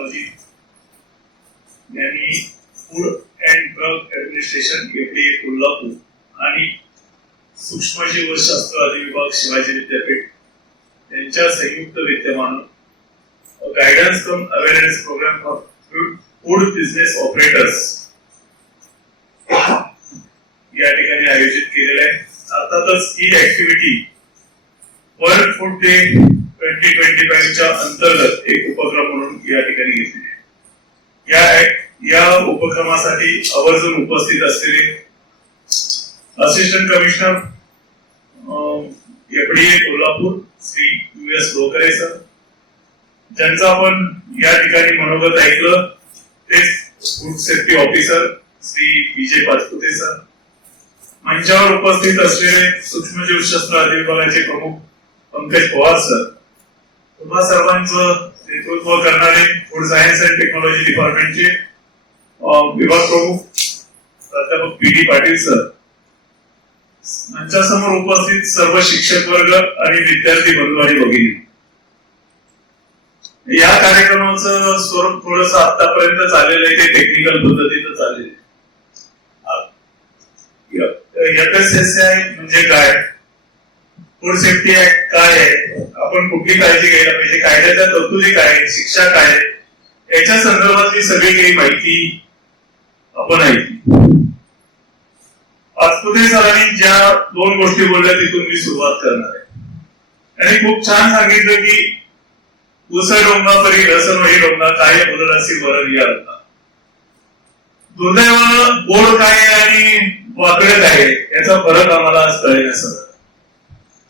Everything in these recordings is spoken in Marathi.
टेक्नॉलॉजी यांनी food and drug administration FDA Kolhapur आणि सूक्ष्मजीवशास्त्र अधिविभाग शिवाजी विद्यापीठ यांच्या संयुक्त विद्यमानं guidance cum awareness program for food business operators या ठिकाणी आयोजित केलेलं आहे. अर्थातच ही ऍक्टिव्हिटी वर्ल्ड फूड डे 2025 च्या अंतर्गत एक उपक्रम म्हणून या ठिकाणी घेतलेली आहे. या उपक्रमासाठी आवर्जून उपस्थित असलेले assistant commissioner FDA Kolhapur Shri US लोकरे सर, ज्यांचं आपण या ठिकाणी मनोगत ऐकलं, ते food safety officer Shri Vijay Pachpute sir, मंचावर उपस्थित असलेले सूक्ष्मजीवशास्त्र अधिविभागाचे प्रमुख पंकज पवार सर, तुम्हा सर्वांचं नेतृत्व करणारे फूड सायन्स अँड टेक्नॉलॉजी डिपार्टमेंटचे विभाग प्रमुख प्राध्यापक PD पाटील सर, मंचासमोर उपस्थित सर्व शिक्षक वर्ग आणि विद्यार्थी बंधू आणि भगिनी. या कार्यक्रमाचं स्वरूप थोडंसं आतापर्यंत चाललेलं आहे ते टेक्निकल पद्धतीनं चाललेलं आहे. FSSAI म्हणजे काय, फूड सेफ्टी ऍक्ट काय आहे, आपण कुठली काळजी घ्यायला पाहिजे, कायद्याच्या तरतुदी काय आहेत, शिक्षा काय आहे, याच्या संदर्भातली सगळी काही माहिती आपण ऐकली. पाचपुते सरांनी ज्या दोन गोष्टी बोलल्या तिथून मी सुरुवात करणार आहे. आणि खूप छान सांगितलं की उसळ डोंगा परी रसन वही डोंगा काय बोलणासी बरं या होता. दुर्दैवानं गोड काय आहे आणि वाकडे काय आहे याचा फरक आम्हाला आज कळेल.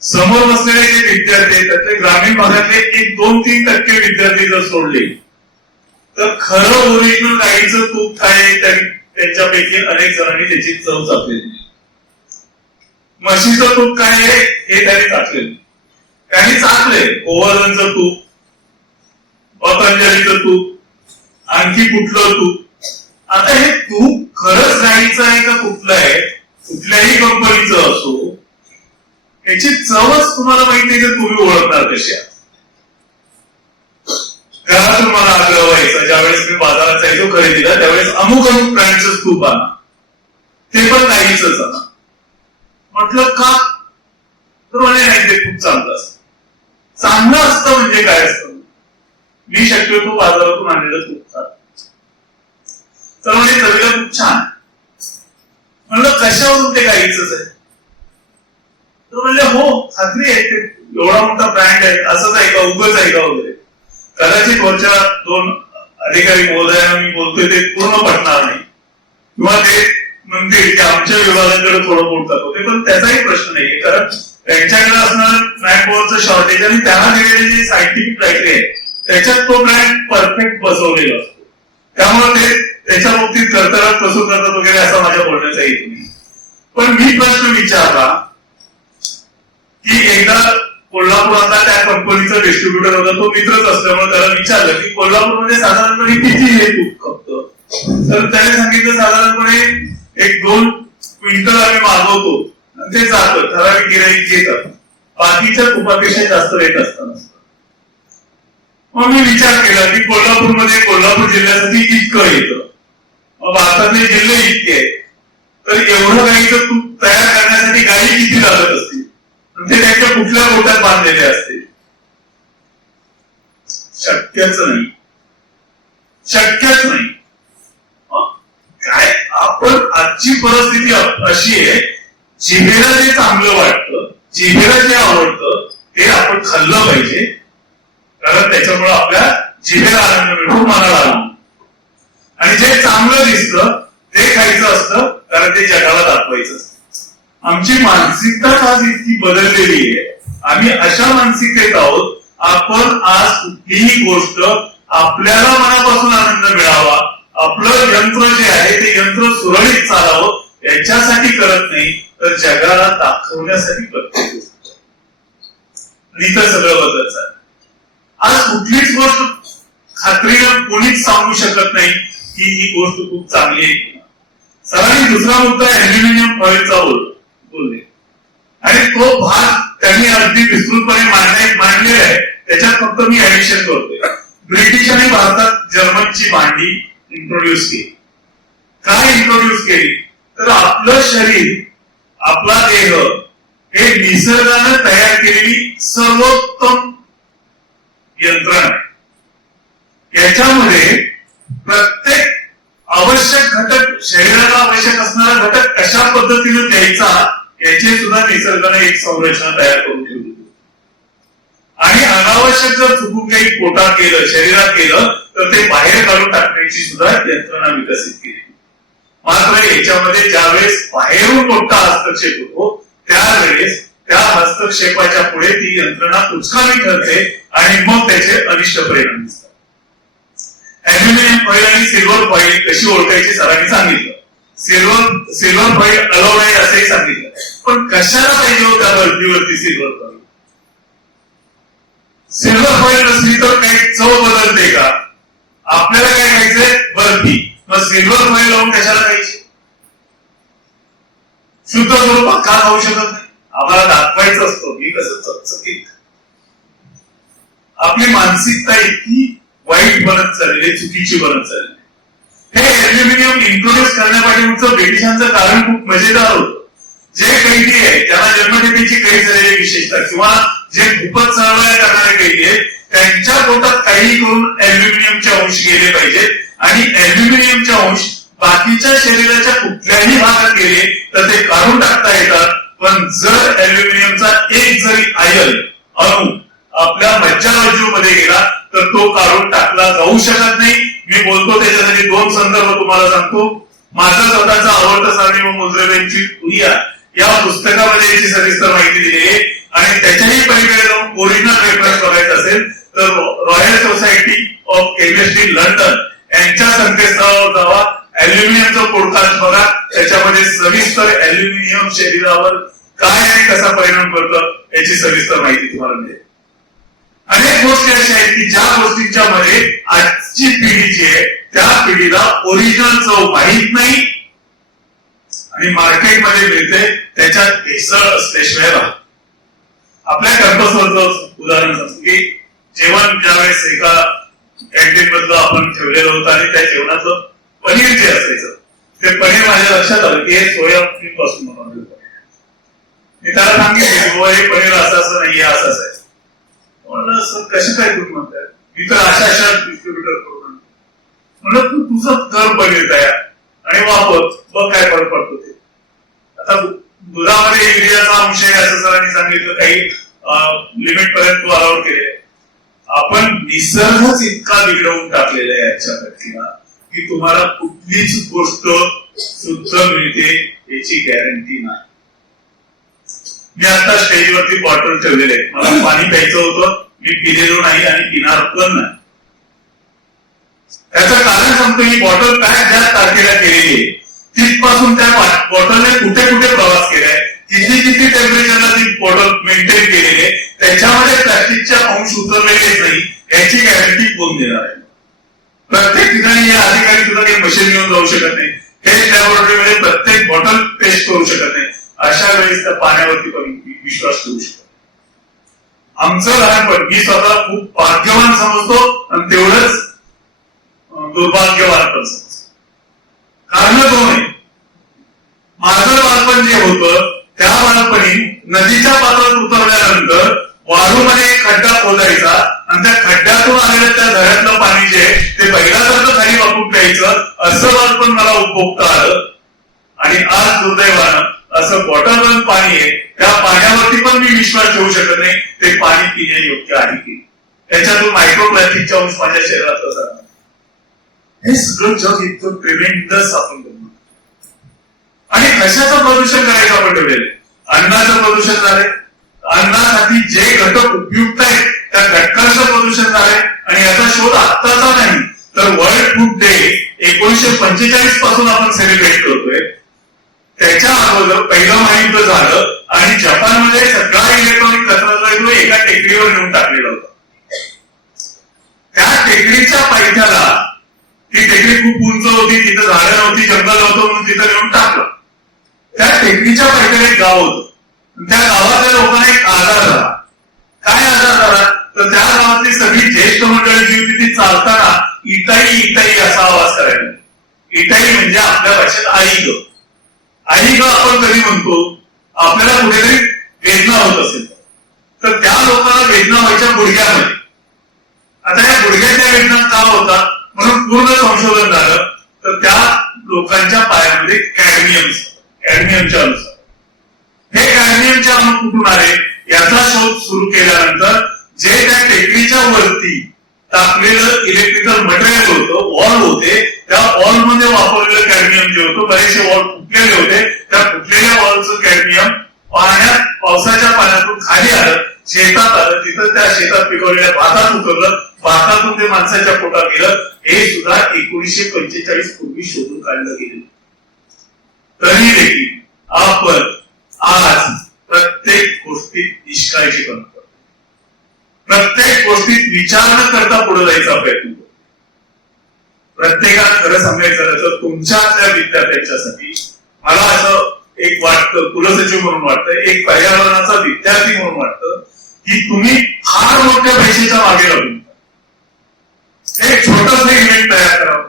समोर बसलेले जे विद्यार्थी आहेत त्यातले ग्रामीण भागातले 1-2-3% विद्यार्थी जर सोडले तर खरं ओरिजिनल गाईचं तूप काय आहे त्यांच्यापैकी अनेक जणांनी त्याची चव चाखलेली. म्हशीचं तूप काय आहे हे त्यांनी चाखलेलं, त्यांनी चाखले गोवर्धनचं तूप, पतंजलीचं तूप, आणखी कुठलं तूप. आता हे तूप खरंच गाईचं आहे का कुठलं आहे, कुठल्याही कंपनीचं असो, याची चवच तुम्हाला माहिती नाही तर तुम्ही ओळखणार कशा. घरातून मला आग्रह व्हायचा ज्यावेळेस मी बाजारात जायचो खरेदीला, त्यावेळेस अमुक ब्रँडचं तूप आणा, ते पण गाईचंच आणा. म्हटलं का, तर म्हणे नाही ते खूप चांगलं असतं. चांगलं असतं म्हणजे काय असतं, मी शक्यतो बाजारातून आणलेलं तूप खातो. तर म्हणजे चवीला खूप छान. म्हणलं कशावरून ते गाईचंच आहे, तर म्हणले हो खात्री आहे, ते एवढा मोठा ब्रँड आहे असंच आहे का, उगच आहे का वगैरे. कदाचित वरच्या 2 अधिकारी महोदयांना मी बोलतोय ते पूर्ण पटणार नाही किंवा ते म्हणतील की आमच्या विभागाकडे थोडं बोलतात होते, पण त्याचाही प्रश्न नाहीये. कारण त्यांच्याकडे असणारं मॅनपॉवरचं शॉर्टेज आणि त्यांना दिलेले जे सायंटिफिक क्रायटेरिया आहे त्याच्यात तो ब्रँड परफेक्ट बसवलेला असतो. त्यामुळे ते त्याच्या बाबतीत करतात कसं करतात वगैरे असा माझ्या बोलण्याचा येत नाही. पण मी प्रश्न विचारला की एकदा कोल्हापुरातला त्या कंपनीचा डिस्ट्रीब्युटर होता, तो मित्रच असल्यामुळे त्याला विचारलं की कोल्हापूरमध्ये साधारणपणे किती हे तूप खपतं. तर त्याने सांगितलं साधारणपणे 1-2 क्विंटल आम्ही मागवतो आणि ते जातं, ठराविक गिराईक घेतात, बाकीच्या तुपापेक्षा जास्त रेट असतात. मग मी विचार केला की कोल्हापूरमध्ये कोल्हापूर जिल्ह्यासाठी इतकं येतं, मग भारतातले जिल्हे इतके आहेत, तर एवढं गाईचं तूप तयार करण्यासाठी गाई किती लागत असतील, ते त्यांच्या कुठल्या गोट्यात बांधलेले असते. शक्यच नाही, शक्यच नाही. काय आपण आजची परिस्थिती अशी आहे, जिभेला जे चांगलं वाटतं, जिभेला जे आवडतं ते आपण खाल्लं पाहिजे, कारण त्याच्यामुळे आपल्या जिभेला आनंद मिळतो, मनाला आनंद. आणि जे चांगलं दिसतं ते खायचं असतं कारण ते जगाला दाखवायचं असतं. आमची मानसिकता आज इतकी बदललेली आहे, आम्ही अशा मानसिकतेत आहोत, आपण आज कुठलीही गोष्ट आपल्याला मनापासून आनंद मिळावा, आपलं यंत्र जे आहे ते यंत्र सुरळीत चालावं याच्यासाठी करत नाही, तर जगाला दाखवण्यासाठी प्रत्येक गोष्ट. इथं सगळं बदल झालं. आज कुठलीच गोष्ट खात्रीनं कोणीच सांगू शकत नाही की ही गोष्ट खूप चांगली आहे. सरांनी दुसरा मुद्दा ऍल्युमिनियम फॉइलचा बोलले आणि तो भाग त्यांनी अगदी विस्तृतपणे मांडलेला आहे. त्याच्यात फक्त मी ऍडिशन करतोय. ब्रिटिशांनी भारतात ची भांडी इंट्रोड्यूस केली. काय इंट्रोड्यूस केली तर आपलं शरीर, आपला देह हे निसर्गानं तयार केलेली सर्वोत्तम यंत्रणा आहे. याच्यामध्ये प्रत्येक आवश्यक घटक, शरीराला आवश्यक असणारा घटक कशा पद्धतीने द्यायचा याची सुद्धा निसर्गाने एक संरचना तयार करून ठेवली. आणि अनावश्यक जर चुकून काही पोटात केलं, शरीरात केलं तर ते बाहेर काढून टाकण्याची सुद्धा यंत्रणा विकसित केली. मात्र याच्यामध्ये ज्यावेळेस बाहेरून मोठा हस्तक्षेप होतो त्यावेळेस त्या हस्तक्षेपाच्या पुढे ती यंत्रणा कुचकामी ठरते आणि मग त्याचे अनिष्ट परिणाम दिसतात. अॅल्युमिनियम फॉईल आणि सिल्वर फॉईल कशी ओळखायची सरांनी सांगितलं. सिल्वर फॉईल अलाउड आहे असंही सांगितलं. पण कशाला पाहिजे होत्या बर्फीवरती सिल्वर फॉईल? सिल्वर फॉईल नसली तर काही चव बदलते का? आपल्याला काय खायचंय? बर्फी. मग सिल्वर फॉईल लावून कशाला खायची? शुद्ध स्वरूपात का खाऊ शकत नाही? आम्हाला दाखवायचं असतो की कसं चकचकीत. आपली मानसिकता इतकी वाईट बनत चालली, चुकीची बनत चालली. हे अॅल्युमिनियम इंट्रोड्यूस करण्यापाठीमागचं ब्रिटिशांचं कारण खूप मजेदार होतं. जे कैदी आहे त्यांना जन्मठेपेची कैद झालेली विशेषतः किंवा जे खूपच चळवळ करणारे कैदी आहेत त्यांच्या पोटात काही करून अॅल्युमिनियमचे अंश गेले पाहिजेत आणि अॅल्युमिनियमचे अंश बाकीच्या शरीराच्या कुठल्याही भागात गेले तर ते काढून टाकता येतात. पण जर अॅल्युमिनियमचा एक जरी आयन अणू आपल्या मज्जारज्जूमध्ये गेला तर तो काढून टाकला जाऊ शकत नाही. मी बोलतो त्याच्यासाठी दोन संदर्भ तुम्हाला सांगतो. माझं स्वतःचं आवडतं सारणी व मुद्रेबाईंची भुइया या पुस्तकामध्ये याची सविस्तर माहिती दिली आहे आणि त्याच्याही पलीकडे जाऊन ओरिजिनल रेफरन्स बघायचा असेल तर royal society of chemistry London यांच्या संकेतस्थळावर जावा. अॅल्युमिनियमचं पॉडकास्ट बघा. त्याच्यामध्ये सविस्तर अॅल्युमिनियम शरीरावर काय आणि कसा परिणाम करतं याची सविस्तर माहिती तुम्हाला मिळेल. अनेक गोष्टी अशा आहेत की ज्या गोष्टींच्या मध्ये आजची पिढी जी आहे त्या पिढीला ओरिजिनल चव माहीत नाही आणि मार्केटमध्ये मिळते त्याच्यात भेसळ असल्याशिवाय राहत. आपल्या कॅम्पसवरचं उदाहरण सांगतो की जेवण ज्यावेळेस एका कॅन्टीन मधलं आपण ठेवलेलं होतं आणि त्या जेवणाचं पनीर जे असायचं ते पनीर माझ्या लक्षात आलं की हे सोयाबीन पासून बनवलेलं पनीर. मी त्याला सांगितलं हे पनीर असं नाहीये, असंच आहे. म्हणलं कशी काय तुम्ही म्हणताय? मी तर अशा डिस्ट्रीब्युटर करून म्हणलं तू तुझं कर पनीर तयार आणि वापर, बघ काय फरक पडतो ते. आता दुधामध्ये युरियाचा अंश आहे असं सरांनी सांगितलं, काही लिमिट पर्यंत तू अलाउड केले. आपण निसर्गच इतका बिघडवून टाकलेला आहे याच्या व्यक्तीला की तुम्हाला कुठलीच गोष्ट शुद्ध मिळते याची गॅरंटी नाही. मी आता स्टेजवरती बॉटल ठेवलेले आहे. मला पाणी प्यायचं होतं, मी पिलेलो नाही आणि पिणार पण नाही. त्याचं कारण सांगतो, ही बॉटल पॅक ज्या तारखेला केलेली आहे तिथपासून त्या बॉटलने कुठे कुठे प्रवास केलाय, किती टेम्परेचरला ती बॉटल मेंटेन केलेली आहे, त्याच्यामध्ये प्लास्टिकचे अंश उतरलेलेच नाही याची गॅरंटी कोण देणार आहे? प्रत्येक ठिकाणी या अधिकारी सुद्धा काही मशीन घेऊन जाऊ शकत नाही. टेस्ट लॅबोरेटरीमध्ये प्रत्येक बॉटल टेस्ट करू शकत नाही. अशा वेळेस त्या पाण्यावरती पण विश्वास ठेवू शकतो. आमचं लहानपण मी स्वतः खूप भाग्यवान समजतो आणि तेवढंच दुर्भाग्यवान पण समजतो. कारण दोन आहे. माझं बालपण जे होतं त्या बालपणी नदीच्या पात्रात उतरल्यानंतर वाळूमध्ये एक खड्डा खोदायचा आणि त्या खड्ड्यातून आलेलं त्या झऱ्यातलं पाणी जे ते बैलासारखं खाली वापरून प्यायचं असं बालपण मला उपभोगता आलं. आणि आज दुर्दैवानं असं बॉटल बंद पाणी आहे त्या पाण्यावरती पण मी विश्वास ठेवू शकत नाही ते पाणी पिण्यायोग्य आहे की. त्याच्यातून मायक्रोप्लास्टिकचा अंश माझ्या शरीरात कसा हे सगळं जग इतकं ट्रिमेंडस आपण करतो. आणि कशाचं प्रदूषण करायचं आपण ठेवलेलं? अन्नाचं प्रदूषण झालंय. अन्नासाठी जे घटक उपयुक्त आहेत त्या घटकांचं प्रदूषण झालंय आणि याचा शोध आत्ताचा नाही तर वर्ल्ड फूड डे 1945 पासून आपण सेलिब्रेट करतोय. त्याच्या अगोदर पहिलं महायुद्ध झालं आणि जपानमध्ये सगळा इलेक्ट्रॉनिक कचरा एका टेकडीवर नेऊन टाकलेला होता. त्या टेकडीच्या पायथ्याला, ती टेकडी खूप उंच होती, तिथं झाडं नव्हती, जंगल नव्हतं म्हणून तिथं नेऊन टाकलं. त्या टेकडीच्या पायथ्याला एक गाव होतं. त्या गावातल्या लोकांना एक आजार झाला. काय आजार झाला तर त्या गावातली सगळी ज्येष्ठ मंडळी जी होती ती चालताना इटाई इटाई म्हणजे आपल्या भाषेत आई ग. आई ग आपण कधी म्हणतो आपल्याला कुठेतरी वेदना होत असेल तर त्या लोकांना वेदना व्हायच्या गुडघ्यामध्ये. आता या गुडघ्याच्या वेदना का होतात म्हणून पूर्ण संशोधन झालं तर त्या लोकांच्या पायामध्ये कॅडमियमच्या अनुसार हे कॅडमियमच्या अणू कुठून आले याचा शोध सुरू केल्यानंतर जे त्या टेकडीच्या वरती टाकलेलं इलेक्ट्रिकल मटेरियल होतं, वॉल होते, त्या वॉल मध्ये वापरलेलं कॅडमियम जे होतं, बरेचसे वॉल फुटलेले होते, त्या फुटलेल्या वॉलचं कॅडमियम पावसाच्या पाण्यातून खाली आलं, शेतात आलं, तिथं त्या शेतात पिकवलेल्या भातात उतरलं, भातातून ते माणसाच्या पोटात गेलं. हे सुद्धा 1945 पूर्वी शोधून काढलं गेलं. तरी देखील आपण आज प्रत्येक गोष्टीत निष्काळजी करतो, प्रत्येक गोष्टीत विचार न करता पुढे जायचा प्रयत्न करतो. प्रत्येकात खरं सांगायचं तर तुमच्या विद्यार्थ्यांच्यासाठी मला असं एक वाटतं, कुलसचिव म्हणून वाटतं, एक पर्यावरणाचा विद्यार्थी म्हणून वाटतं की तुम्ही फार मोठ्या पैशाच्या मागे लागून एक छोटस इव्हेंट तयार करावं.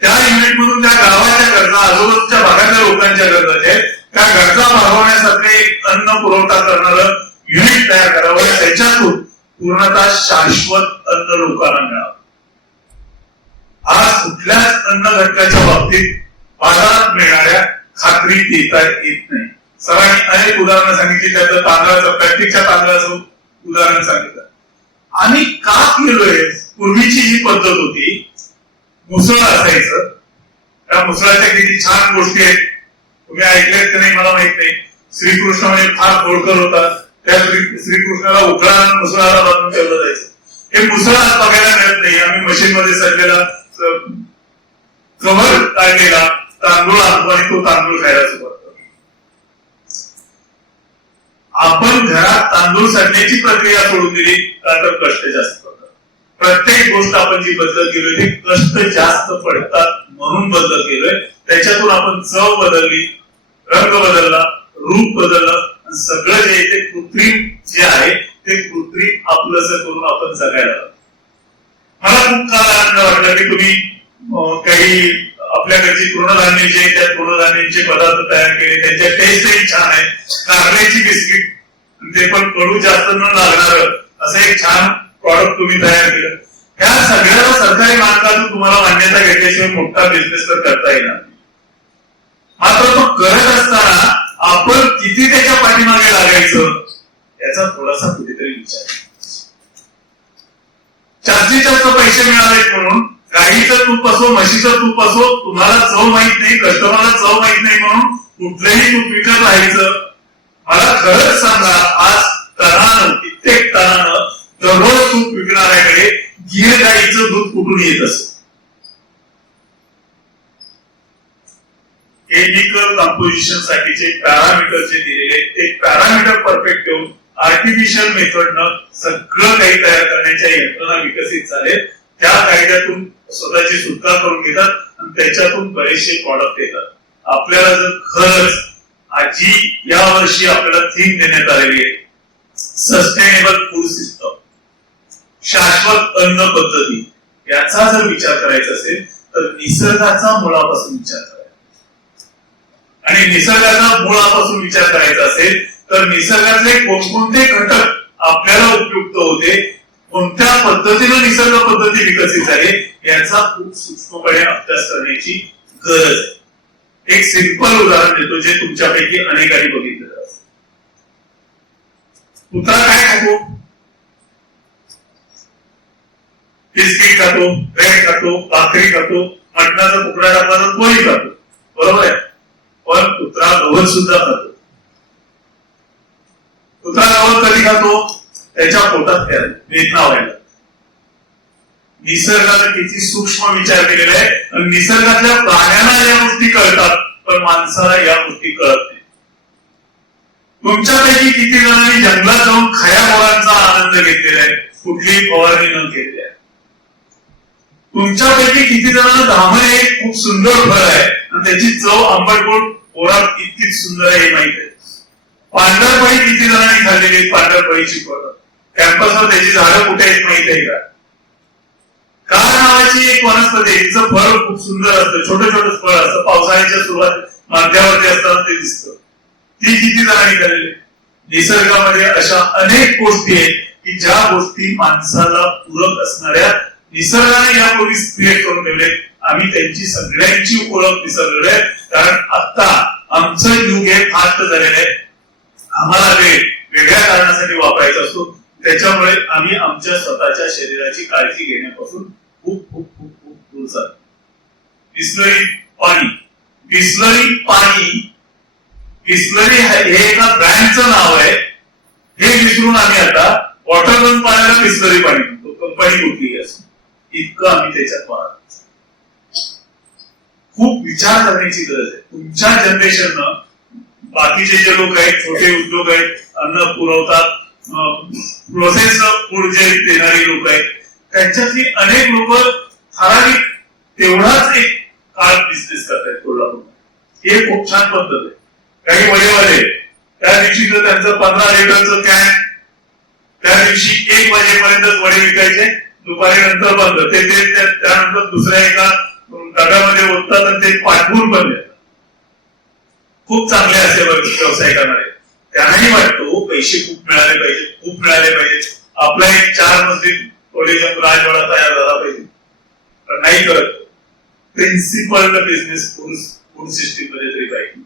त्या इव्हेंट मधून त्या गावाच्या गरजा, आजूबाजूच्या भागातल्या लोकांच्या गरजा ज्या आहेत त्या गरजा भागवण्यासाठी एक अन्न पुरवठा करणारं युनिट तयार करावं, त्याच्यातून पूर्णतः शाश्वत अन्न लोकांना मिळावं. आज कुठल्याच अन्न घटकाच्या बाबतीत बाजारात मिळणाऱ्या खात्री देता येत नाही. सरांनी अनेक उदाहरणं सांगितली, त्याचं तांदळाचं प्लॅस्टिकच्या तांदळाचं उदाहरण सांगितलं. आणि का केलोय? पूर्वीची जी पद्धत होती, मुसळ असायचं, त्या मुसळाच्या किती छान गोष्टी आहेत, तुम्ही ऐकलेत की नाही मला माहित नाही. श्रीकृष्ण म्हणजे फार खोडकर होता, त्या श्रीकृष्णाला उकळा मुसळाला बांधून ठेवलं जायचं. हे मुसळ आज बघायला मिळत नाही. आम्ही मशीन मध्ये सडलेला कव्हर काढलेला तांदूळ आणतो आणि तो तांदूळ खायला सुरुवात करतो. आपण घरात तांदूळ साठण्याची प्रक्रिया सोडून दिली तर कष्ट जास्त पडतात. प्रत्येक गोष्ट आपण जी बदलत गेलोय ते कष्ट जास्त पडतात म्हणून बदलत गेलोय. त्याच्यातून आपण चव बदलली, रंग बदलला, रूप बदललं, सगळं जे ते कृत्रिम जे आहे ते कृत्रिम आपलंसं करून आपण जगायला लागलो. मला खूप काल आनंद वाटला की तुम्ही काही आपल्याकडची तृणधान्य जे त्या तृणधान्यांचे पदार्थ तयार केले, त्यांच्या टेस्टही छान आहे. कारल्याची बिस्किट, ते पण कडू जास्त न लागणार असं एक छान प्रॉडक्ट तुम्ही तयार केलं. ह्या सगळ्याला सरकारी मानकातून तुम्हाला मान्यता घेतल्याशिवाय मोठा बिझनेस तर करता येणार नाही. मात्र तो करत असताना आपण किती त्याच्या पाठीमागे लागायचं याचा थोडासा कुठेतरी विचार. जास्तीत जास्त पैसे मिळालेत म्हणून गाईचं तूप असो, म्हशीचं तूप असो, तुम्हाला चव माहित नाही, कस्टमरला चव माहित नाही म्हणून कुठलंही तूप विकत राहायचं. मला खरंच सांगा, आज टनानं, कित्येक टनानं दररोज तूप विकणाऱ्याकडे गिर गाईचं दूध कुठून येत असत. केमिकल कंपोजिशन साठीचे पॅरामीटर जे दिलेले ते पॅरामीटर परफेक्ट ठेवून आर्टिफिशियल मेथडनं सगळं काही तयार करण्याच्या यंत्रणा विकसित झालेत. त्या कायद्यातून स्वतःची सुटका करून घेतात आणि त्याच्यातून बरेचसे प्रॉडक्ट येतात. आपल्याला जर खरंच आजी यावर्षी आपल्याला थीम देण्यात आलेली आहे, सस्टेनेबल फूड सिस्टम, शाश्वत अन्न पद्धती, याचा जर विचार करायचा असेल तर निसर्गाचा मुळापासून विचार करायचा. आणि निसर्गाचा मुळापासून विचार करायचा असेल तर निसर्गातले कोणकोणते घटक आपल्याला उपयुक्त होते, कोणत्या पद्धतीने निसर्ग पद्धती विकसित झाले याचा खूप सूक्ष्मपणे अभ्यास करण्याची गरज आहे. एक सिंपल उदाहरण देतो जे तुमच्यापैकी अनेकांनी बघितलं असेल. कुत्रा काय खातो? बिस्किट खातो, ब्रेड खातो, भाकरी खातो, मटणाचा तुकडा टाकला तर पोळी खातो, बरोबर आहे. पण कुत्रा गवत सुद्धा खातो. कुत्रा गवत कधी खातो? त्याच्या पोटात वेदना व्हायला. निसर्गाने किती सूक्ष्म विचार केलेला आहे. आणि निसर्गातल्या प्राण्यांना या गोष्टी कळतात पण माणसाला या गोष्टी कळत नाही. तुमच्यापैकी किती जणांनी जंगलात जाऊन खया फळांचा आनंद घेतलेला आहे, कुठलीही फवारणी न केलेली आहे? तुमच्यापैकी किती जणांना धामणे एक खूप सुंदर फळ आहे आणि त्याची चव आंबटगोड पोरात इतकीच सुंदर आहे हे माहित आहे? पांढरपळी किती जणांनी खाल्लेली? पांढरपळीची फळं कॅम्पसवर त्याची झाडं कुठे आहेत माहित आहे का? कार नावाची एक वनस्पती आहे, तिचं फळ खूप सुंदर असतं, छोटं छोटं फळ असतं, पावसाळ्याच्या सुरुवात मध्यावरती असताना ते दिसतं. ती किती जणांनी केलेली? निसर्गामध्ये अशा अनेक गोष्टी आहेत की ज्या गोष्टी माणसाला पूरक असणाऱ्या निसर्गाने यापूर्वी क्रिएट करून ठेवले. आम्ही त्यांची सगळ्यांची ओळख विसरलेलो आहे, कारण आता आमचं युग हे फास्ट झालेलं आहे. आम्हाला ते वेगळ्या कारणासाठी वापरायचं असतो. त्याच्यामुळे आम्ही आमच्या स्वतःच्या शरीराची काळजी घेण्यापासून खूप खूप खूप खूप दूर जातो. बिस्लरी पाणी, बिस्लरी पाणी, बिस्लरी हे एका ब्रँडचं नाव आहे, हे विसरून आम्ही आता वॉटर गन पाण्याला बिस्लरी पाणी म्हणतो. कंपनी कुठली असो, इतकं आम्ही त्याच्यात वाढतो. खूप विचार करण्याची गरज आहे. तुमच्या जनरेशननं बाकीचे जे लोक आहेत, छोटे उद्योग आहेत, अन्न पुरवतात, प्रोसेस फूड जे देणारी लोक आहेत, त्यांच्यातली अनेक लोक ठराविक तेवढाच एक काळ बिझनेस करतायत कोल्हापूर. हे खूप छान पद्धत आहे. काही वडेवाले त्या दिवशी तर त्यांचं 15 लिटरचं कॅन त्या दिवशी 1 वाजेपर्यंत वडे विकायचे, दुपारी नंतर बंद. ते त्यानंतर दुसऱ्या एका डब्यामध्ये ओततात आणि ते पाठवून पण देतात. खूप चांगले असे व्यवसाय करणारे, त्यांनाही वाटतो पैसे खूप मिळाले पाहिजे, खूप मिळाले पाहिजे, आपला एक 4 मजली कॉलेज राजवाडा तयार झाला पाहिजे, पण नाही करत. प्रिन्सिपल बिझनेस फूड सिस्टीम मध्ये तरी पाहिजे.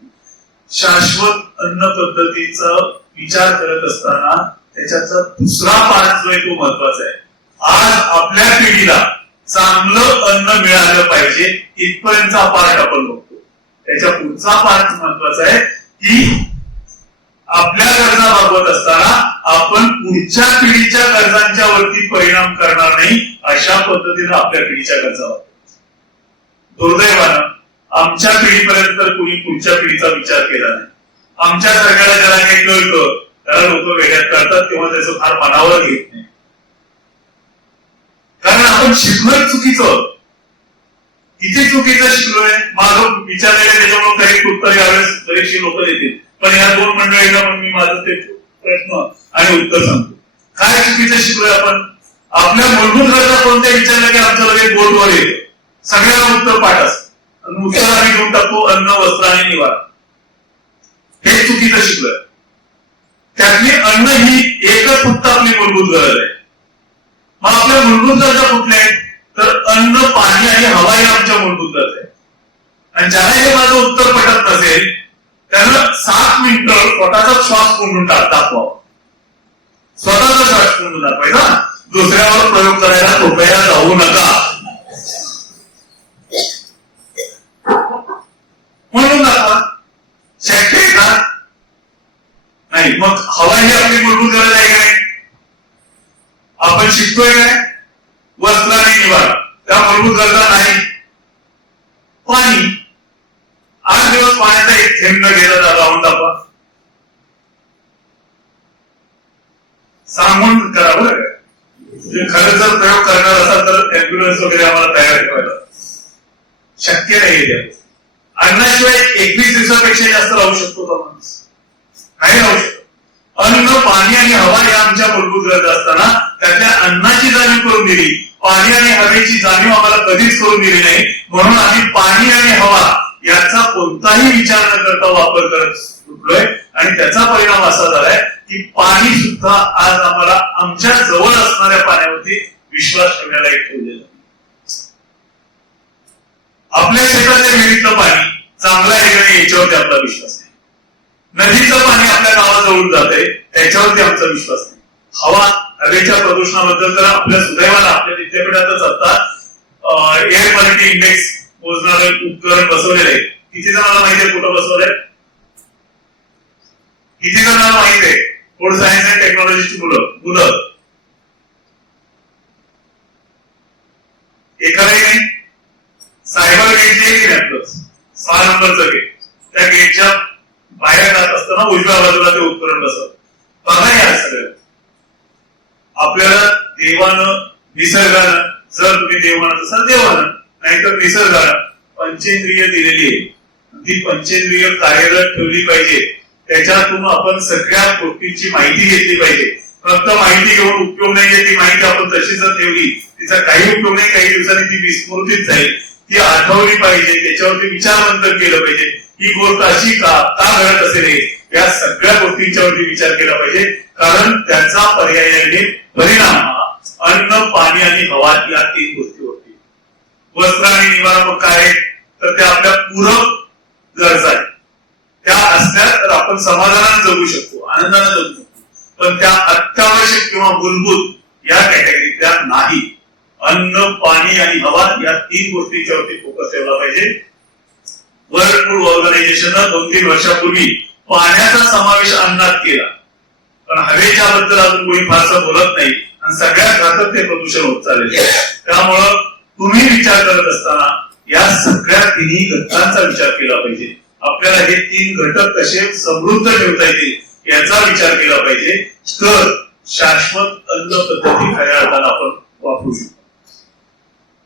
शाश्वत अन्न पद्धतीचा विचार करत असताना त्याच्याचा दुसरा पार्ट जो आहे तो महत्वाचा आहे. आज आपल्या पिढीला चांगलं अन्न मिळालं पाहिजे इथपर्यंतचा पार्ट आपण बघतो. त्याच्या पुढचा पार्ट महत्वाचा आहे की आपल्या गरजा भागवत असताना आपण पुढच्या पिढीच्या गरजांच्या वरती परिणाम करणार नाही अशा पद्धतीने आपल्या पिढीच्या गरजा भागवतो. दुर्दैवानं आमच्या पिढीपर्यंत तर कुणी पुढच्या पिढीचा विचार केला नाही. आमच्या सरकारला ज्याला काही कळतं त्याला लोक वेगळ्यात काढतात किंवा त्याचं फार मनावर घेत नाही, कारण आपण शिकलोय चुकीचं. किती चुकीचं शिकलोय माझं विचारलेलं, त्याच्यामुळे काही उत्तर यावेळेस बरेचशी लोक देतील, पण या 2 मंडळींना पण मी माझं ते प्रश्न आणि उत्तर सांगतो. काय चुकीचं शिकलोय आपण? आपल्या मूलभूत गरजा कोणत्या विचारल्या की आमच्या लगेच बोर्डवर येते, सगळ्यांना उत्तर पाठ असतं, उत्तर आम्ही घेऊन टाकतो अन्न, वस्त्र आणि निवारा. हे चुकीचं शिकलोय. त्यातली अन्न ही एकच फक्त आपली मूलभूत गरज आहे. मग आपल्या मूलभूत गरजा कुठल्या आहेत? तर अन्न, पाणी आणि हवा हे आमच्या मूलभूत गरजा आहेत. आणि ज्याला हे माझं उत्तर पटत नसेल त्यानं 7 मिनिटं स्वतःचा श्वास कोंडून दाखवावा. स्वतःचा श्वास कोंडून दाखवायचा, दुसऱ्यावर प्रयोग करायला कृपया जाऊ नका. म्हणून दाखवा. शक्य आहे का? नाही. मग हवा ही आपली मूलभूत गरज आहे का? आपण शिकतोय काय? वस्त्र आणि निवारा, त्या मूलभूत गरजा नाही. पाणी, 8 दिवस पाण्याचा एक थेंब न गेला राहून दाखवा. सांगून करा बरं. खरं जर प्रयोग करणार असाल तर अँब्युलन्स वगैरे आम्हाला तयार ठेवायला. शक्य नाही. अन्नाशिवाय 21 दिवसापेक्षा जास्त राहू शकतो का माणूस? नाही राहू शकतो. अन्न, पाणी आणि हवा या आमच्या मूलभूत गरजा असताना त्यातल्या अन्नाची जाणीव करून दिली, पाणी आणि हवेची जाणीव आम्हाला कधीच करून दिली नाही. म्हणून आम्ही पाणी आणि हवा याचा कोणताही विचार न करता वापर करत सुटलोय आणि त्याचा परिणाम असा झालाय की पाणी सुद्धा आज आम्हाला आमच्या जवळ असणाऱ्या पाण्यावरती विश्वास ठेवण्याला एक ठेवलेला. आपल्या शेतातल्या विहिरीतलं पाणी चांगलं आहे का नाही याच्यावरती आपला विश्वास नाही. नदीचं पाणी आपल्या गावाजवळून जाते त्याच्यावरती आमचा विश्वास नाही. हवा, हवेच्या प्रदूषणाबद्दल तर आपल्या सुदैवाला आपल्या विद्यापीठातच आता एअर क्वालिटी इंडेक्स मोजणारे उपकरण बसवलेले आहे. किती जणांना माहिती आहे कुठं बसवलंय? किती जणांना माहिती आहे? फूड सायन्स अँड टेक्नॉलॉजीची मुलं एकालाही नाही. सायबर गेट जे आहे आपलं 6 नंबरचं गेट, त्या गेटच्या बाहेर जात असताना उजव्या बाजूला ते उपकरण बसवलं. बघा या सगळं आपल्याला देवानं, निसर्गानं, जर तुम्ही देव म्हणत असाल देवानं, नाहीतर निसर्गानं पंचेंद्रिय दिलेली आहे. ती पंचेंद्रिय कार्यरत ठेवली पाहिजे. त्याच्यातून आपण सगळ्या गोष्टींची माहिती घेतली पाहिजे. फक्त माहिती घेऊन उपयोग नाहीये, ती माहिती आपण तशीच ठेवली तिचा काही उपयोग नाही, काही दिवसांनी ती विस्मृतीत जाईल, ती आठवली पाहिजे, त्याच्यावरती विचारमंथन केलं पाहिजे, ही गोष्ट अशी का घडत असेल, या सगळ्या गोष्टींच्यावरती विचार केला पाहिजे. कारण त्याचा पर्यायाने परिणाम हा अन्न, पाणी आणि हवा या 3 गोष्टीवरती. वस्त्र आणि निवारा मग काय, तर त्या आपल्या पूरक गरजा आहेत, त्या असल्या तर आपण समाधानाने जगू शकतो, आनंदाने जगू शकतो. पण त्या अत्यावश्यक किंवा मूलभूत या कॅटेगरीतल्या नाही. अन्न, पाणी आणि हवा या 3 गोष्टींच्यावरती फोकस ठेवला पाहिजे. वर्ल्ड फूड ऑर्गनायझेशननं 2-3 वर्षापूर्वी पाण्याचा समावेश अन्नात केला, पण हवेच्या बद्दल अजून कोणी फारसं बोलत नाही आणि सगळ्यात घातक ते प्रदूषण होत चालले. त्यामुळं तुम्ही विचार करत असताना या सगळ्या 3 घटकांचा विचार केला पाहिजे. आपल्याला हे 3 घटक कसे समृद्ध ठेवता येतील याचा विचार केला पाहिजे, तर शाश्वत अन्न पद्धती खऱ्या अर्थानं आपण वापरू शकतो.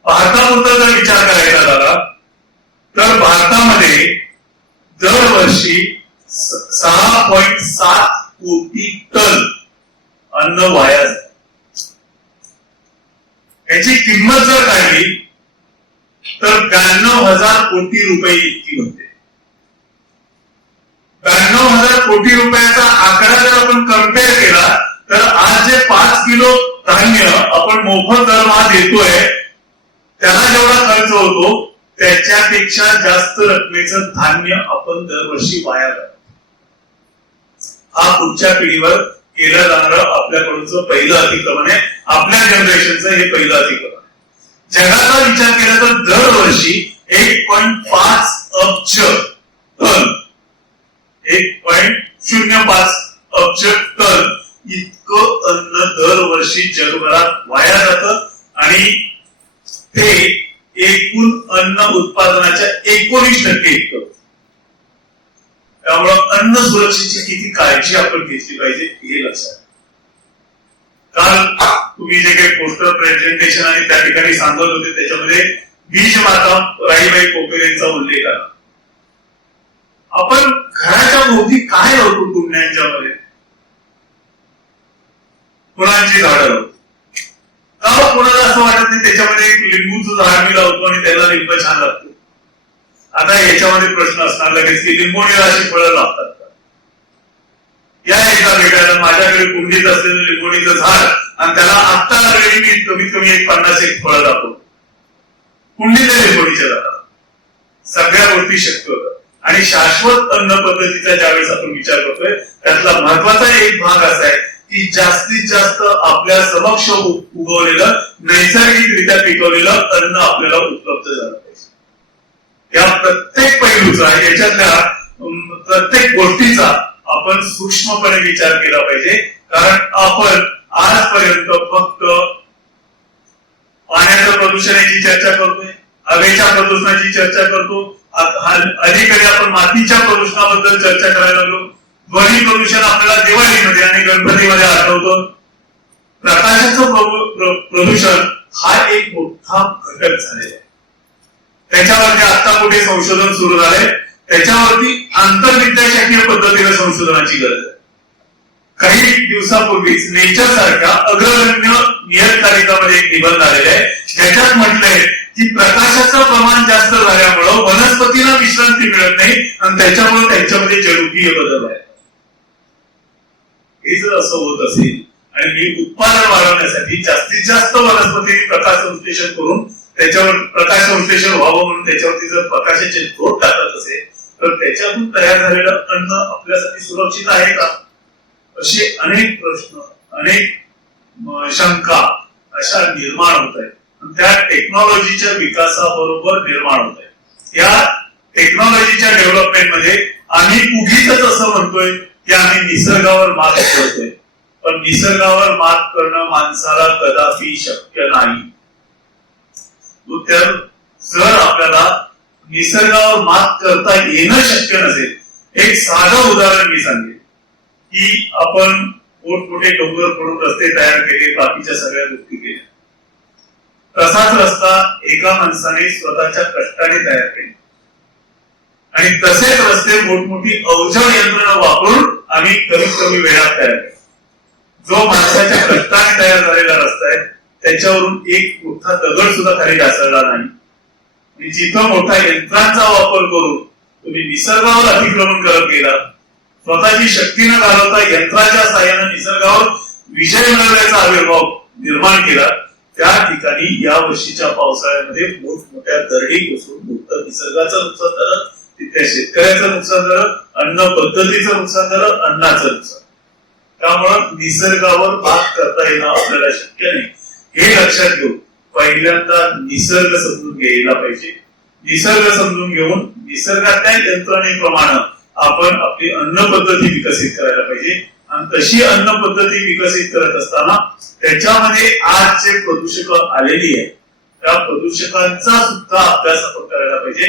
भारतापुरता जर विचार करायचा झाला तर भारतामध्ये दरवर्षी 6.7 कोटी टन अन्न वाया जाते. याची किंमत जर काढली तर 92,000 कोटी रुपये इतकी होते. 92,000 कोटी रुपयाचा आकडा जर आपण कम्पेअर केला तर आज जे 5 किलो धान्य आपण मोफत दरमहा देतोय त्याला जेवढा खर्च होतो त्याच्यापेक्षा जास्त रकमेचं धान्य आपण दरवर्षी वाया घालतो. हा पुढच्या पिढीवर केलं जाणारं आपल्याकडूनच पहिलं अतिक्रमण आहे. आपल्या जनरेशनचं हे पहिलं अतिक्रमण आहे. जगाचा विचार केला तर दरवर्षी 1.5 अब्ज टन 1.05 अब्ज टन इतकं अन्न दरवर्षी जगभरात वाया जातं आणि ते एकूण अन्न उत्पादनाच्या 19% इतकं. त्यामुळं अन्न सुरक्षेची किती काळजी आपण घेतली पाहिजे हे लक्षात. काल तुम्ही जे काही पोस्टर प्रेझेंटेशन आणि त्या ठिकाणी सांगत होते त्याच्यामध्ये बीज माता राईबाई पोपेरेंचा उल्लेख आला. आपण घराच्या भोवती काय लावतो कुंड्यांच्यामध्ये, फुलांची झाडं लावतो. का कोणाला असं वाटत नाही त्याच्यामध्ये एक लिंबूचं झाड मी लावतो आणि त्याला लिंब छान लागतो. आता याच्यामध्ये प्रश्न असणार लगेच की लिंबोणीला अशी फळं लागतात का? या एकदा भेटायला माझ्याकडे कुंडीत असलेलं लिंबोणीचं झाड आणि त्याला आत्ता वेळी मी कमीत कमी 50-1 फळं दाखवतो. कुंडीच्या लिंबोणीच्या झाडाला सगळ्या गोष्टी शक्य होतात. आणि शाश्वत अन्न पद्धतीचा ज्यावेळेस आपण विचार करतोय त्यातला महत्वाचा एक भाग असा आहे की जास्तीत जास्त आपल्या समक्ष उगवलेलं नैसर्गिकरित्या पिकवलेलं अन्न आपल्याला उपलब्ध झालं पाहिजे. या प्रत्येक पैलूचा याच्यातल्या प्रत्येक गोष्टीचा आपण सूक्ष्मपणे विचार केला पाहिजे. कारण आपण आजपर्यंत फक्त पाण्याच्या प्रदूषणाची चर्चा करतोय, हवेच्या प्रदूषणाची चर्चा करतो, अलीकडे आपण मातीच्या प्रदूषणाबद्दल चर्चा करायला लागलो. ध्वनी प्रदूषण आपल्याला दिवाळीमध्ये आणि गणपतीमध्ये आठवतं. प्रकाशाचं प्रदूषण हा एक मोठा घटक झालेला आहे. त्याच्यावरती आता कुठे संशोधन सुरू झालंय, त्याच्यावरती आंतरविद्याशाखीय पद्धतीने संशोधनाची गरज आहे. काही दिवसापूर्वीच नेचर सारख्या अग्रगण्य नियतकालिकामध्ये एक निबंध आलेला आहे ज्याच्यात म्हटलंय की प्रकाशाचं प्रमाण जास्त झाल्यामुळं वनस्पतीला विश्रांती मिळत नाही आणि त्याच्यामुळे त्यांच्यामध्ये जनुकीय बदल आहे. हे जर असं होत असेल आणि उत्पादन वाढवण्यासाठी जास्तीत जास्त वनस्पती प्रकाश संश्लेषण करून त्याच्यावर प्रकाश संश्लेषण व्हावं म्हणून त्याच्यावरती जर प्रकाशाचे झोत टाकत असेल तर त्याच्यातून तयार झालेलं अन्न आपल्यासाठी सुरक्षित आहे का, असे अनेक प्रश्न, अनेक शंका अशा निर्माण होत आहेत. त्या टेक्नॉलॉजीच्या विकासाबरोबर निर्माण होत आहे. या टेक्नॉलॉजीच्या डेव्हलपमेंटमध्ये आम्ही उगीच असं म्हणतोय की आम्ही निसर्गावर मात करतोय, पण निसर्गावर मात करणं माणसाला कदापि शक्य नाही. तर जर आपल्याला निसर्गावर मात करता येणं शक्य नसेल, एक साधं उदाहरण मी सांगेन की आपण मोठमोठे डोंगर पडून रस्ते तयार केले, बाकीच्या सगळ्या गोष्टी केल्या. तसाच रस्ता एका माणसाने स्वतःच्या कष्टाने तयार केले आणि तसेच रस्ते मोठमोठी अवजड यंत्रणा वापरून आम्ही कमीत कमी वेळात तयार केले. जो माणसाच्या कष्टाने तयार झालेला रस्ता आहे त्याच्यावरून एक मोठा दगड सुद्धा खाली ढासळला नाही. जिथं मोठा यंत्रांचा वापर करून तुम्ही निसर्गावर अतिक्रमण करत गेला, स्वतःची शक्ती न घालवता यंत्राच्या साहाय्याने निसर्गावर विजय मिळवण्याचा आविर्भाव निर्माण केला, त्या ठिकाणी या वर्षीच्या पावसाळ्यामध्ये मोठमोठ्या दरडी कोसळून मोठं निसर्गाचं नुकसान झालं, तिथल्या शेतकऱ्याचं नुकसान झालं, अन्न पद्धतीचं नुकसान झालं, अन्नाचं नुकसान. त्यामुळं निसर्गावर मात करता येणं आपल्याला शक्य नाही हे लक्षात घेऊन पहिल्यांदा निसर्ग समजून घ्यायला पाहिजे. निसर्ग समजून घेऊन निसर्गातल्या यंत्रणेप्रमाणे आपण आपली अन्न पद्धती विकसित करायला पाहिजे. आणि तशी अन्न पद्धती विकसित करत असताना त्याच्यामध्ये आज जे प्रदूषक आलेली आहे त्या प्रदूषकांचा सुद्धा अभ्यास आपण करायला पाहिजे.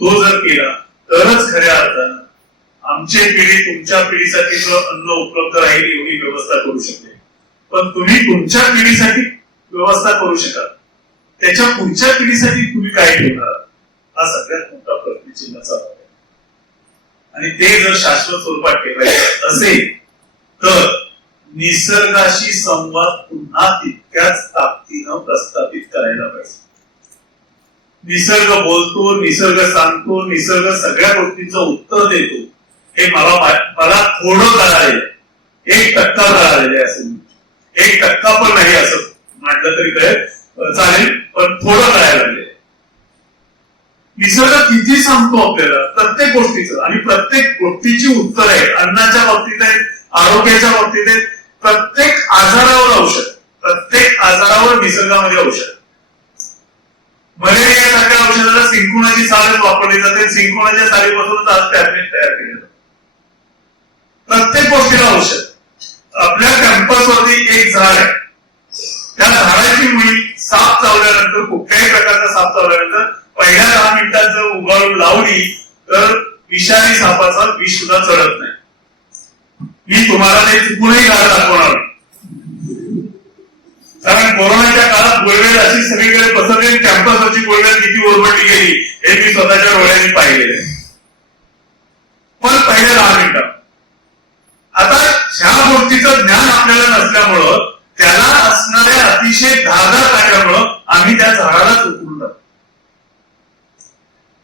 तो जर केला तरच खऱ्या अर्थानं आमची पिढी तुमच्या पिढीसाठी अन्न उपलब्ध राहील एवढी व्यवस्था करू शकते. पण तुम्ही तुमच्या पिढीसाठी व्यवस्था करू शकाल, त्याच्या पुढच्या पिढीसाठी तुम्ही काय ठेवणार हा सगळ्यात मोठा प्रश्नचिन्हाचा भाग आहे. आणि ते जर शाश्वत स्वरूपात ठेवायचं असेल तर निसर्गाशी संवाद पुन्हा तितक्याच ताकदीनं प्रस्थापित करायला पाहिजे. निसर्ग बोलतो, निसर्ग सांगतो, निसर्ग सगळ्या गोष्टींचं उत्तर देतो हे मला थोडं कळालेलं, 1% कळालेलं आहे. असं 1% पण नाही असं म्हटलं तरी चालेल, पण थोडं कळायला लागले. निसर्ग किती सांगतो आपल्याला प्रत्येक गोष्टीचं, आणि प्रत्येक गोष्टीची उत्तर आहेत. अन्नाच्या बाबतीत आहेत, आरोग्याच्या बाबतीत आहेत, प्रत्येक आजारावर औषध, प्रत्येक आजारावर निसर्गामध्ये औषध. मलेरिया सारख्या औषधाला सिंकुणाची सालच वापरली जाते, सिंकुणाच्या सालीपासूनच आज टॅबलेट तयार केले जातात. प्रत्येक गोष्टीला औषध. आपल्या कॅम्पसवरती एक झाड आहे, त्या झाडाची मुळी साप चावल्यानंतर, कुठल्याही प्रकारचा साप चावल्यानंतर पहिल्या 10 मिनिटात जर उगाळून लावली तर विषारी सापाचा विष सुद्धा चढत नाही. मी तुम्हाला ते चुकूनही झाड दाखवणार, कारण कोरोनाच्या काळात गोळवेल अशी सगळीकडे पसरली, कॅम्पसवरची गोळवेल किती ओरबडली गेली हे मी स्वतःच्या डोळ्यांनी पाहिलेलं आहे. पण पहिल्या 10 मिनिटात. आता ह्या गोष्टीचं ज्ञान आपल्याला नसल्यामुळं, त्याला असणाऱ्या अतिशय धारदार कार्यामुळं आम्ही त्या झाडाला चुकून टाकतो.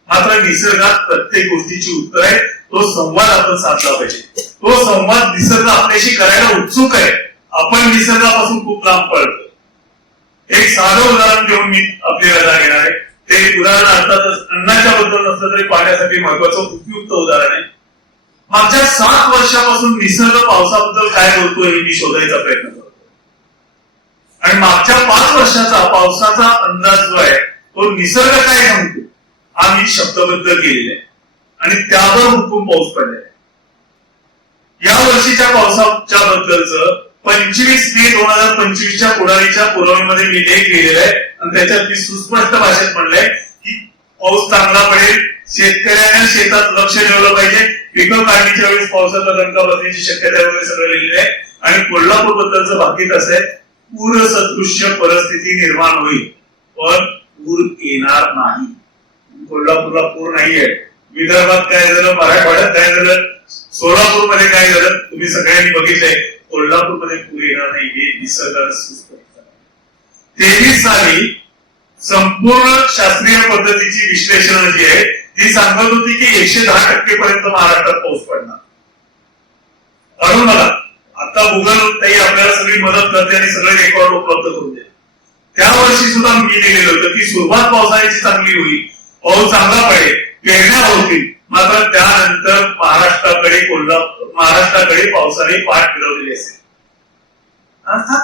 मात्र निसर्गात प्रत्येक गोष्टीची उत्तर आहे. तो संवाद आपण साधला पाहिजे. तो संवाद निसर्ग आपल्याशी करायला उत्सुक आहे. आपण निसर्गापासून खूप लांब पडतो. एक साधं उदाहरण देऊन मी आपली रजा घेणार आहे. ते उदाहरण अर्थातच अन्नाच्या बद्दल नसलं तरी पाण्यासाठी महत्वाचं उपयुक्त उदाहरण आहे. मागच्या 7 वर्षापासून निसर्ग पावसाबद्दल काय बोलतो हे मी शोधायचा प्रयत्न करतो. आणि मागच्या 5 वर्षाचा पावसाचा अंदाज जो आहे तो निसर्ग काय सांगतो हा मी शब्दबद्ध केलेला आहे. आणि त्यावर हुकूम पाऊस पडलेला आहे. या वर्षीच्या पावसाच्या बद्दलच 25 मे 2025च्या पुढारीच्या पुरवणीमध्ये मी लेख लिहिलेला आहे. आणि त्याच्यात मी सुस्पष्ट भाषेत म्हणलंय की पाऊस चांगला पडेल, शेतकऱ्याने शेतात लक्ष ठेवलं पाहिजे, पिकं काढणीच्या वेळेस पावसाचा दणका बसण्याची शक्यता वगैरे सगळं लिहिलेलं आहे. आणि कोल्हापूर बद्दलचं बाकीत असं आहे, पूर सदृश्य परिस्थिती निर्माण होईल पण पूर येणार नाही. कोल्हापूरला पूर नाहीये. विदर्भात काय झालं, मराठवाड्यात काय झालं, सोलापूरमध्ये काय झालं तुम्ही सगळ्यांनी बघितलंय. कोल्हापूरमध्ये पूर येणार नाही हे निसर्गानं सुस्पष्ट झालं. 23 साली संपूर्ण शास्त्रीय पद्धतीची विश्लेषण जी आहे ती सांगत होती की 110% पर्यंत महाराष्ट्रात पाऊस पडणार. म्हणून मला आता गुगल ताई आपल्याला सगळी मदत करते आणि सगळे रेकॉर्ड उपलब्ध करून देते. त्या वर्षी सुद्धा मी लिहिलेलं होतं की सुरुवात पावसाळ्याची चांगली होईल, पाऊस चांगला पडेल, पेरण्या होतील, मात्र त्यानंतर महाराष्ट्राकडे पावसाने पाठ फिरवलेली असेल. अर्थात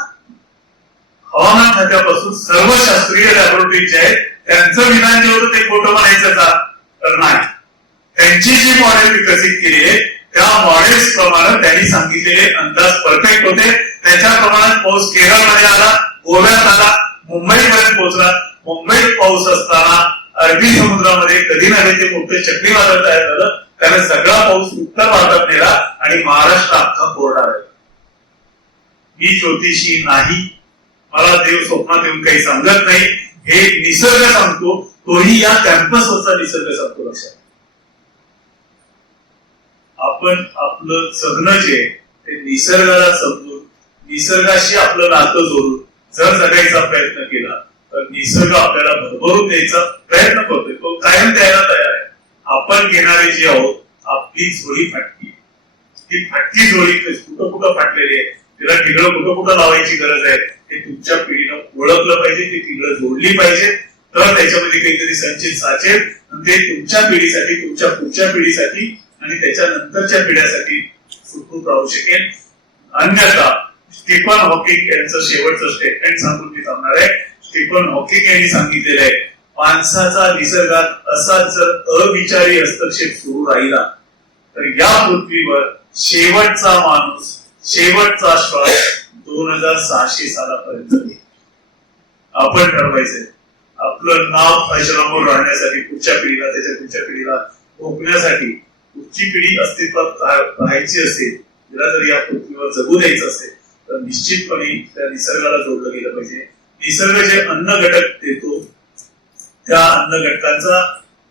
हवामान खात्यापासून सर्व शास्त्रीय लॅबोरेटरी जे आहेत त्यांचं विधान जे होतं ते खोटं म्हणायचं का तर नाही. त्यांची जी मॉडेल विकसित केली आहे त्या मॉडेल्स प्रमाणे त्यांनी सांगितलेले अंदाज परफेक्ट होते. त्याच्या प्रमाणात पाऊस केरळमध्ये आला, गोव्यात आला, मुंबईपर्यंत पोहोचला. मुंबईत पाऊस असताना अरबी समुद्रामध्ये कधी ना कधी मोठे चक्रीवादळ तयार झालं, त्याने सगळा पाऊस उत्तर भारतात नेला आणि महाराष्ट्र अख्खा कोरडा राहिला. मी ज्योतिषी नाही, मला देव स्वप्नात येऊन काही सांगत नाही, हे निसर्ग सांगतो. तोही या कॅम्पसवरचा निसर्ग सांगतो. लक्षात आपण आपलं जगणं जे ते निसर्गाला समजून निसर्गाशी आपलं नातं जोडून जर जगायचा प्रयत्न केला तर निसर्ग आपल्याला भरभरून द्यायचा प्रयत्न करतोय, तो कायम द्यायला तयार आहे. आपण घेणारे जे आहोत आपली जोडी फाटकी, ती फाटकी जोडी कुठं कुठं फाटलेली आहे, तिला ठिगळं कुठं कुठं लावायची गरज आहे हे तुमच्या पिढीनं ओळखलं पाहिजे, ती ठिगळं जोडली पाहिजे, तर त्याच्यामध्ये काहीतरी संचित साचेल आणि ते तुमच्या पिढीसाठी, तुमच्या पुढच्या पिढीसाठी आणि त्याच्यानंतरच्या पिढ्यासाठी सुखरूप राहू शकेल. अन्यथा स्टीफन हॉकिंग यांचं शेवटचं स्टेटमेंट सांगून मी थांबणार आहे. स्टीफन हॉकिंग यांनी सांगितलेलं आहे, माणसाचा निसर्गात असाच जर अविचारी हस्तक्षेप सुरू राहिला तर या पृथ्वीवर शेवटचा माणूस, शेवटचा श्वास 2600 सालापर्यंत येईल. आपण ठरवायचंय आपलं नाव अजरामर राहण्यासाठी, पुढच्या पिढीला, त्याच्या पुढच्या पिढीला भोगण्यासाठी, पुढची पिढी अस्तित्वात राहायची असेल, तिला जर या पृथ्वीवर जगू द्यायचं असेल तर निश्चितपणे त्या निसर्गाला जोडलं गेलं पाहिजे. निसर्ग जे अन्न घटक देतो त्या अन्न घटकांचा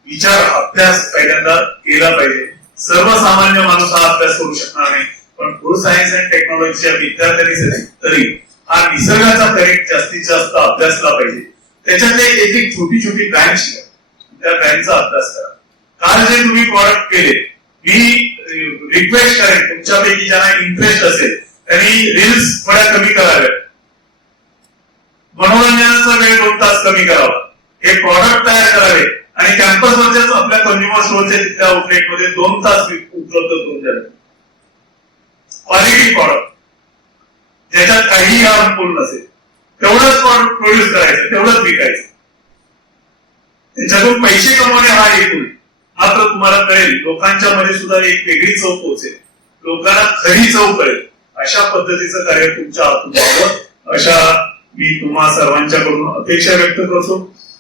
विचार, अभ्यास पहिल्यांदा केला पाहिजे. सर्वसामान्य माणूस हा अभ्यास करू शकणार नाही, पण फूड सायन्स अँड टेक्नॉलॉजीच्या विद्यार्थ्यांनी तरी हा निसर्गाचा करेक्ट जास्तीत जास्त अभ्यासला पाहिजे. त्याच्यातले एक एक छोटी छोटी ब्रँच घ्या, त्या ब्रँचचा अभ्यास करा. काल जे तुम्ही प्रॉडक्ट केले, मी रिक्वेस्ट करेन तुमच्यापैकी ज्यांना इंटरेस्ट असेल त्यांनी रील्स थोड्या कमी कराव्यात, मनोरंजनाचा वेळ 2 तास कमी करावा, हे प्रॉडक्ट तयार करावे आणि कॅम्पसवरच्याच आपल्या कंझ्युमर स्टोअरच्या तिथल्या आउटलेटमध्ये 2 तास उपलब्ध करून द्यावे. क्वालिटी प्रॉडक्ट ज्याच्यात काहीही हार्मफुल नसेल तेवढंच प्रॉडक्ट प्रोड्यूस करायचं, तेवढंच विकायचं, त्याच्यातून पैसे कमवणे हा हेतू. मात्र तुम्हाला कळेल लोकांच्या मध्ये सुद्धा एक वेगळी चव पोहोचेल, लोकांना खरी चव कळेल. अशा पद्धतीचं कार्य तुमच्या हातून व्हावं अशा मी तुम्हा सर्वांच्याकडून अपेक्षा व्यक्त करतो.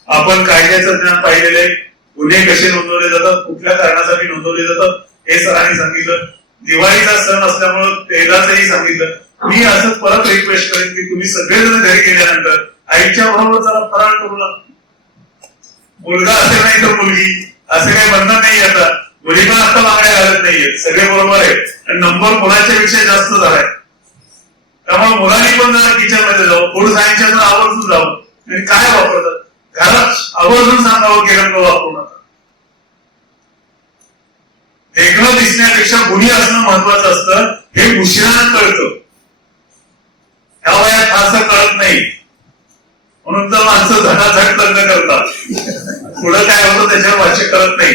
आपण कायद्याचं ज्ञान पाहिलेलं आहे, गुन्हे कसे नोंदवले जातात, कुठल्या कारणासाठी नोंदवले जातात हे सरांनी सांगितलं. दिवाळीचा सण असल्यामुळं तेलाचंही सांगितलं. मी असं परत रिक्वेस्ट करेन की तुम्ही सगळेजण घरी गेल्यानंतर आईच्या बरोबर जरा फराळ करू लागतो. मुलगा असेल नाही तर मुलगी, असं काही बंधन नाही. आता मुली पण आता मागण्या घालत नाहीये, सगळे बरोबर आहे आणि नंबर कोणाच्या पेक्षा जास्त झालाय. त्यामुळे मुलांनी पण जरा किचन मध्ये जाऊ, फूड सायन्सच्या आवर्जून जाऊ आणि काय वापरतात घरात आवर्जून सांगावं की रंग वापरू नका. देखणं दिसण्यापेक्षा गुणी असणं महत्वाचं असतं, हे उशिरानं कळतं, ह्या वयात फारसं कळत नाही. म्हणून तर माणसं झटाझट लग्न करतात, पुढं काय होतं त्याच्यावर भाष्य करत नाही.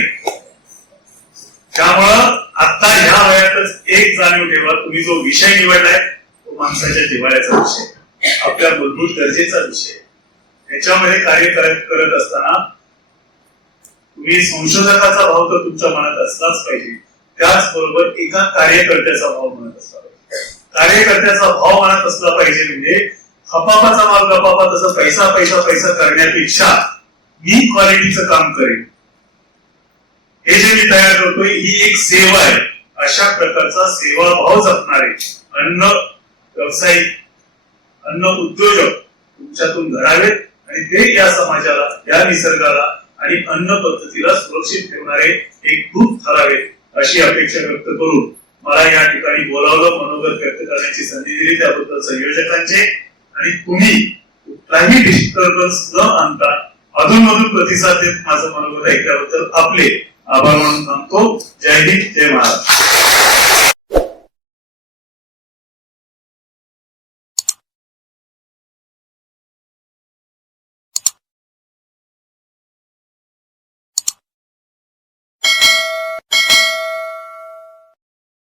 त्यामुळं आता ह्या वयातच एक जाणीव ठेवा, तुम्ही जो विषय निवडलाय तो माणसाच्या जिव्हाळ्याचा विषय, आपल्या मूलभूत गरजेचा विषय. त्याच्यामध्ये कार्य करत असताना तुम्ही संशोधकाचा भाव तर तुमच्या मनात असलाच पाहिजे, त्याचबरोबर एका कार्यकर्त्याचा भाव मनात असला पाहिजे. कार्यकर्त्याचा भाव मनात असला पाहिजे म्हणजे खपापाचा माल गपापा, तसं पैसा पैसा पैसा करण्यापेक्षा मी क्वालिटीचं काम करेन, हे जे मी तयार करतोय ही एक सेवा आहे. अशा प्रकारचा सेवाभाव जपणारे अन्न व्यावसायिक, अन्न उद्योजक तुमच्यातून घडावेत आणि ते या समाजाला, या निसर्गाला आणि अन्न पद्धतीला सुरक्षित ठेवणारे एक दूत ठरावेत अशी अपेक्षा व्यक्त करून मला या ठिकाणी बोलावलं, मनोगत व्यक्त करण्याची संधी दिली त्याबद्दल संयोजकांचे आणि तुम्ही कुठलाही डिस्टर्बन्स न आणता अधूनमधून प्रतिसाद देत माझं मनोगत ऐकल्याबद्दल आपले आभार मानून थांबतो. जय हिंद, जय महाराष्ट्र.